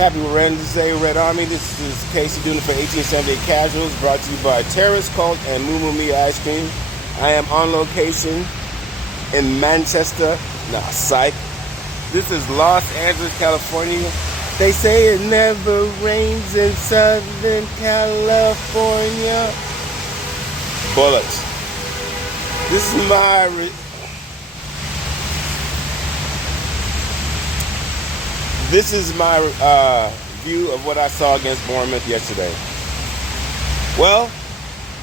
Happy Wednesday, Red Army. This is Casey doing it for 1878 Casuals, brought to you by Terrace Cult and Moo Me Ice Cream. I am on location in Manchester. Nah, psych. This is Los Angeles, California. They say it never rains in Southern California. Bullets. This is my view of what I saw against Bournemouth yesterday. Well,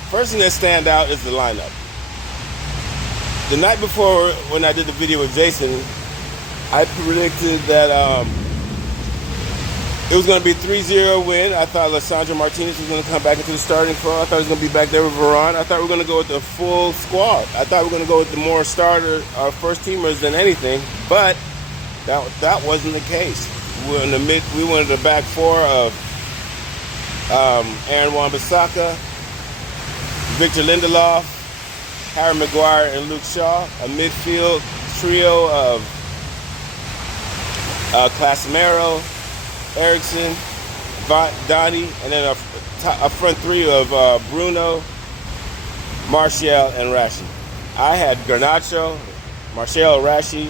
first thing that stand out is the lineup. The night before, when I did the video with Jason, I predicted that it was going to be a 3-0 win. I thought Lisandro Martinez was going to come back into the starting four. I thought he was going to be back there with Varane. I thought we were going to go with the full squad. I thought we were going to go with the more starter, first teamers than anything. But that wasn't the case. We went in the back four of Aaron Wan-Bissaka, Victor Lindelof, Harry Maguire, and Luke Shaw. A midfield trio of Class-Emiro, Eriksen, Donny, and then a front three of Bruno, Martial, and Rashi. I had Garnacho, Martial, Rashi,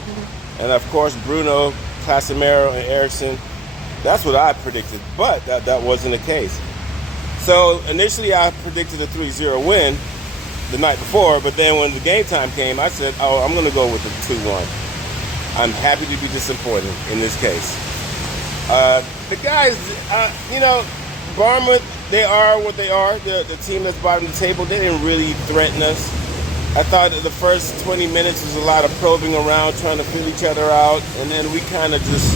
and of course Bruno, Class-Emiro, and Eriksen. That's what I predicted, but that wasn't the case. So initially I predicted a 3-0 win the night before, but then when the game time came, I said, oh, I'm going to go with the 2-1. I'm happy to be disappointed in this case. The guys, Bournemouth, they are what they are. The team that's bottom of the table, they didn't really threaten us. I thought that the first 20 minutes was a lot of probing around, trying to feel each other out, and then we kind of just,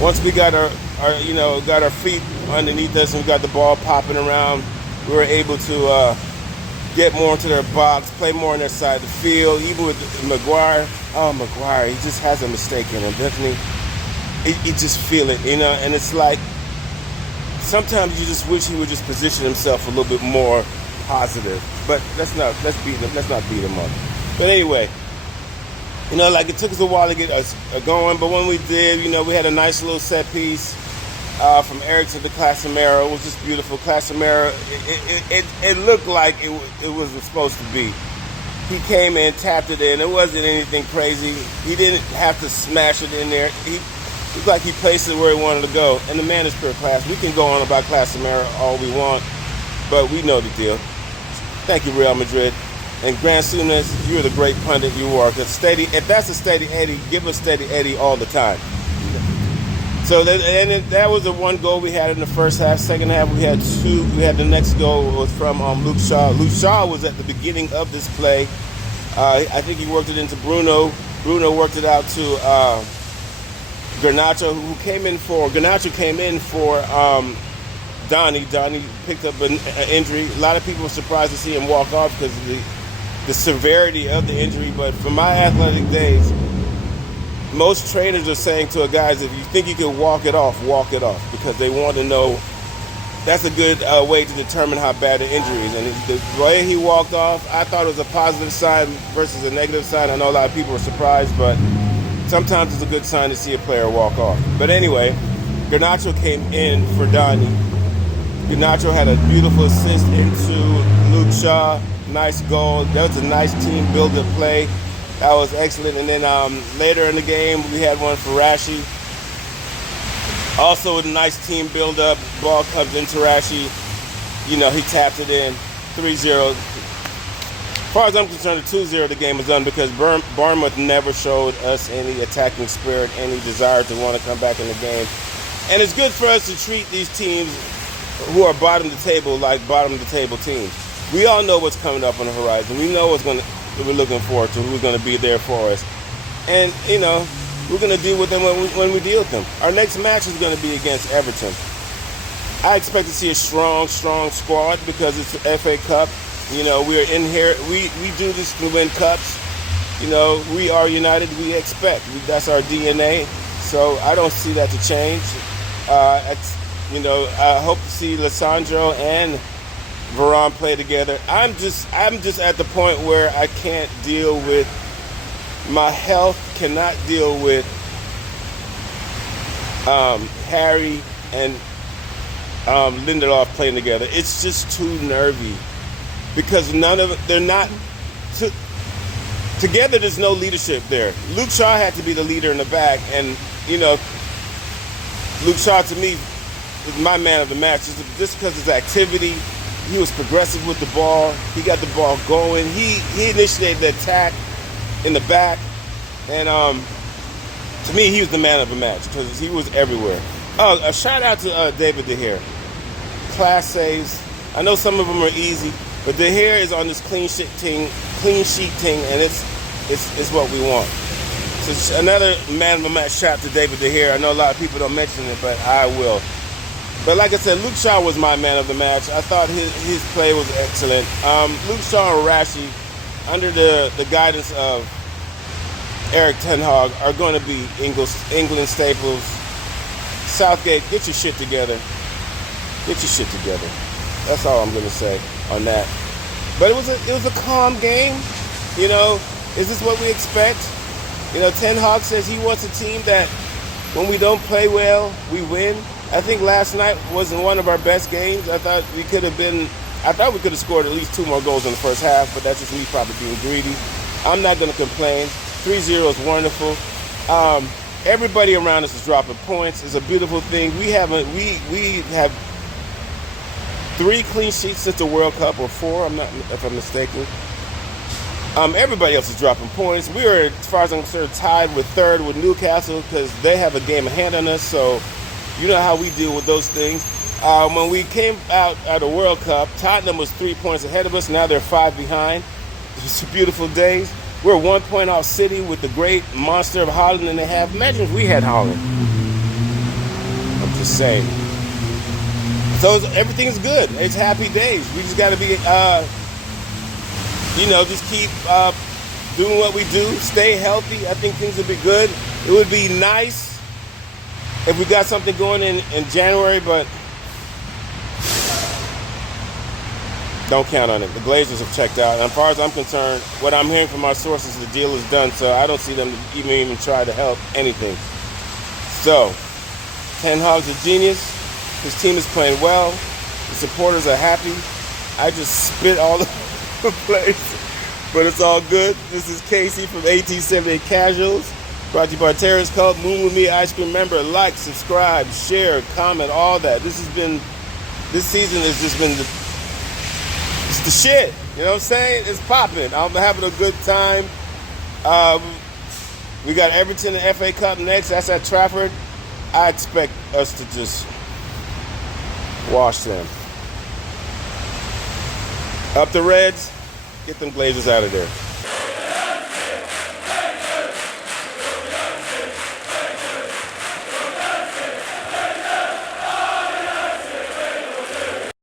once we got our feet underneath us and we got the ball popping around, we were able to get more into their box, play more on their side of the field. Even with Maguire, Maguire, he just has a mistake in him, doesn't he? You just feel it, and it's like sometimes you just wish he would just position himself a little bit more positive. But let's not beat him up. But anyway, like it took us a while to get us going, but when we did, we had a nice little set piece from Eriksen to Class-Emiro. It was just beautiful. Class-Emiro, it looked like it was supposed to be. He came in, tapped it in. It wasn't anything crazy. He didn't have to smash it in there. He looked like he placed it where he wanted to go. And the man is pure class. We can go on about Class-Emiro all we want, but we know the deal. Thank you, Real Madrid. And Grant Souness, you're the great pundit you are. If that's a steady Eddie, give us steady Eddie all the time. So that was the one goal we had in the first half. Second half, we had two. We had the next goal was from Luke Shaw. Luke Shaw was at the beginning of this play. I think he worked it into Bruno. Bruno worked it out to Garnacho, who came in for Donny. Donny picked up an injury. A lot of people were surprised to see him walk off because of the severity of the injury. But from my athletic days, most trainers are saying to a guys, if you think you can walk it off, because they want to know. That's a good way to determine how bad the injury is. And the way he walked off, I thought it was a positive sign versus a negative sign. I know a lot of people were surprised, but sometimes it's a good sign to see a player walk off. But anyway, Garnacho came in for Donny. Garnacho had a beautiful assist into Luke Shaw. Nice goal. That was a nice team build-up play. That was excellent. And then later in the game, we had one for Rashi. Also a nice team build-up. Ball comes into Rashi. He taps it in. 3-0. As far as I'm concerned, the 2-0, the game is done because Bournemouth never showed us any attacking spirit, any desire to want to come back in the game. And it's good for us to treat these teams who are bottom of the table like bottom of the table teams. We all know what's coming up on the horizon. We know we're looking forward to, who's going to be there for us. And, we're going to deal with them when we deal with them. Our next match is going to be against Everton. I expect to see a strong squad because it's the FA Cup. We are in here. We do this to win cups. We are united. We expect. That's our DNA. So I don't see that to change. I hope to see Lisandro and Varane play together. I'm just at the point where I can't deal with my health, cannot deal with Harry and Lindelof playing together. It's just too nervy because they're not together. There's no leadership there. Luke Shaw had to be the leader in the back, and Luke Shaw to me was my man of the match just because his activity. He was progressive with the ball. He got the ball going. He initiated the attack in the back, and to me, he was the man of the match because he was everywhere. Oh, a shout out to David De Gea. Class saves. I know some of them are easy, but De Gea is on this clean sheet team, and it's what we want. So another man of the match shout to David De Gea. I know a lot of people don't mention it, but I will. But like I said, Luke Shaw was my man of the match. I thought his play was excellent. Luke Shaw and Rashford, under the guidance of Eric Ten Hag, are going to be England staples. Southgate, get your shit together. Get your shit together. That's all I'm going to say on that. But it was a calm game. Is this what we expect? Ten Hag says he wants a team that when we don't play well, we win. I think last night wasn't one of our best games. I thought we could have scored at least 2 more goals in the first half, but that's just me probably being greedy. I'm not going to complain. 3-0 is wonderful. Everybody around us is dropping points. It's a beautiful thing. We have 3 clean sheets since the World Cup, or 4, if I'm mistaken. Everybody else is dropping points. We are, as far as I'm concerned, tied with 3rd with Newcastle because they have a game ahead on us, so you know how we deal with those things. When we came out of the World Cup, Tottenham was 3 points ahead of us. Now they're 5 behind. It's beautiful days. We're 1 point off City with the great monster of Haaland that they have. Imagine if we had Haaland. I'm just saying. So everything's good. It's happy days. We just got to be, just keep doing what we do. Stay healthy. I think things will be good. It would be nice if we got something going in January, but don't count on it. The Glazers have checked out. And as far as I'm concerned, what I'm hearing from our sources, the deal is done, so I don't see them even try to help anything. So, Ten Hag's a genius. His team is playing well. The supporters are happy. I just spit all over the place, but it's all good. This is Casey from 1878 Casuals. Brought to you by Terrence Cult, Moon With Me Ice Cream member. Like, subscribe, share, comment, all that. This season has just been it's the shit. You know what I'm saying? It's popping. I'm having a good time. We got Everton and FA Cup next. That's at Trafford. I expect us to just wash them. Up the Reds. Get them Glazers out of there.